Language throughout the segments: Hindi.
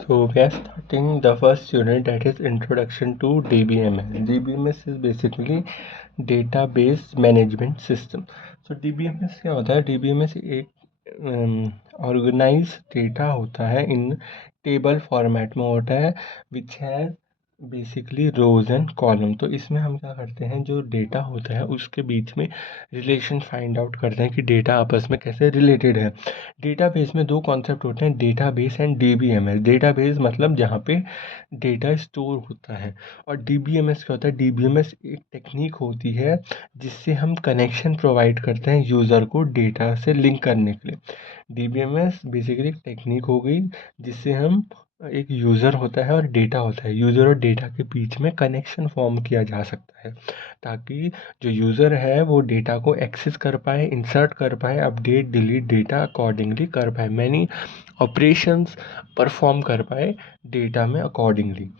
So we are starting the first unit, that is Introduction to DBMS. DBMS is basically Database Management System. So DBMS क्या होता है? DBMS एक ऑर्गेनाइज डेटा होता है, इन टेबल फॉर्मेट में होता है, which has basically rows and column. तो इसमें हम क्या करते हैं, जो डेटा होता है उसके बीच में रिलेशन फाइंड आउट करते हैं कि डेटा आपस में कैसे रिलेटेड है। डेटाबेस में दो कॉन्सेप्ट होते हैं, डेटाबेस एंड डीबीएमएस। डेटाबेस मतलब जहाँ पे डेटा स्टोर होता है, और डीबीएमएस क्या होता है? डीबीएमएस एक टेक्निक होती है जिससे हम कनेक्शन प्रोवाइड करते हैं यूज़र को डेटा से लिंक करने के लिए। डीबीएमएस बेसिकली एक टेक्निक हो गई जिससे हम, एक यूज़र होता है और डेटा होता है, यूज़र और डेटा के बीच में कनेक्शन फॉर्म किया जा सकता है, ताकि जो यूज़र है वो डेटा को एक्सेस कर पाए, इंसर्ट कर पाए, अपडेट डिलीट डेटा अकॉर्डिंगली कर पाए, मैनी ऑपरेशंस परफॉर्म कर पाए डेटा में अकॉर्डिंगली।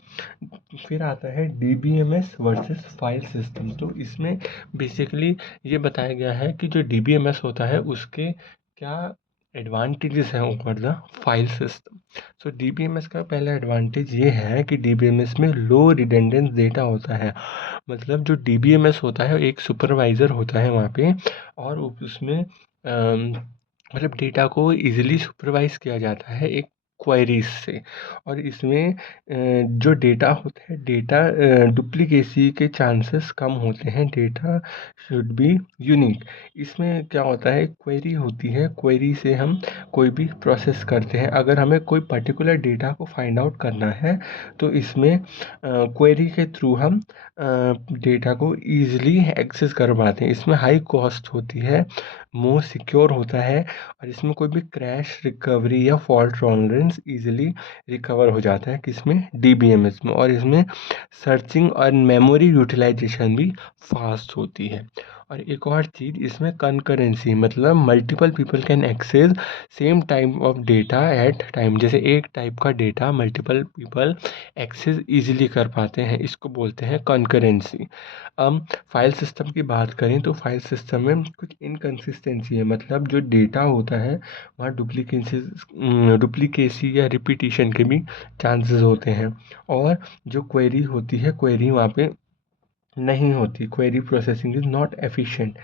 फिर आता है डीबीएमएस वर्सेस फाइल सिस्टम। तो इसमें बेसिकली ये बताया गया है कि जो डीबीएमएस होता है उसके क्या एडवांटेजेस हैं over the file system. So DBMS का पहला एडवांटेज ये है कि डीबीएमएस में लो रिडंडेंस डेटा होता है। मतलब जो डीबीएमएस होता है एक सुपरवाइज़र होता है वहाँ पे, और उसमें मतलब डेटा को इजीली सुपरवाइज किया जाता है एक क्वेरीज से। और इसमें जो डेटा होता है, डेटा डुप्लीकेसी के चांसेस कम होते हैं, डेटा शुड बी यूनिक। इसमें क्या होता है, क्वेरी होती है, क्वेरी से हम कोई भी प्रोसेस करते हैं। अगर हमें कोई पर्टिकुलर डेटा को फाइंड आउट करना है तो इसमें क्वेरी के थ्रू हम डेटा को ईज़िली एक्सेस कर पाते हैं। इसमें हाई कॉस्ट होती है, मोर सिक्योर होता है, और इसमें कोई भी क्रैश रिकवरी या फॉल्ट टॉलरेंस ईज़िली रिकवर हो जाता है किसमें? डीबीएमएस में। और इसमें सर्चिंग और मेमोरी यूटिलाइजेशन भी फास्ट होती है। और एक और चीज़, इसमें कंकरेंसी, मतलब multiple people can access same type of data at time. जैसे एक टाइप का data multiple people access easily कर पाते हैं, इसको बोलते हैं कंकरेंसी। अब फाइल सिस्टम की बात करें तो फाइल सिस्टम में कुछ इनकन्सिस्टेंसी है, मतलब जो डेटा होता है वहाँ डुप्लीकेसी या रिपीटिशन के भी चांसेस होते हैं। और जो क्वेरी होती है, क्वेरी वहाँ पे नहीं होती, query processing is not efficient.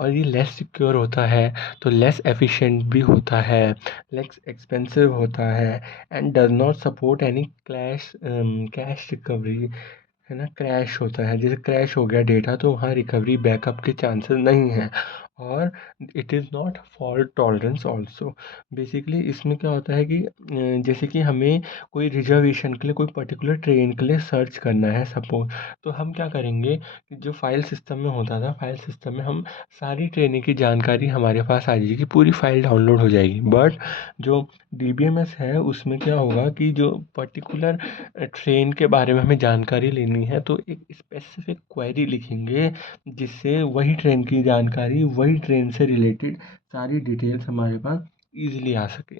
और ये लेस सिक्योर होता है, तो लेस एफिशिएंट भी होता है, लेस एक्सपेंसिव होता है, and does not support any cash recovery, है ना। क्रैश होता है, जैसे क्रैश हो गया डेटा तो वहाँ रिकवरी बैकअप के चांसेस नहीं हैं। और it is not fault tolerance also. Basically इसमें क्या होता है कि जैसे कि हमें कोई रिजर्वेशन के लिए, कोई पर्टिकुलर ट्रेन के लिए सर्च करना है सपोज, तो हम क्या करेंगे कि जो फाइल सिस्टम में होता था, फाइल सिस्टम में हम सारी ट्रेनिंग की जानकारी हमारे पास आ जाएगी, पूरी फाइल डाउनलोड हो जाएगी। बट जो डीबीएमएस है उसमें क्या होगा कि जो पर्टिकुलर ट्रेन के बारे में हमें जानकारी लेनी है तो एक स्पेसिफिक क्वेरी लिखेंगे, जिससे वही ट्रेन की जानकारी, वही ट्रेन से रिलेटेड सारी डिटेल्स हमारे पास ईजिली आ सके।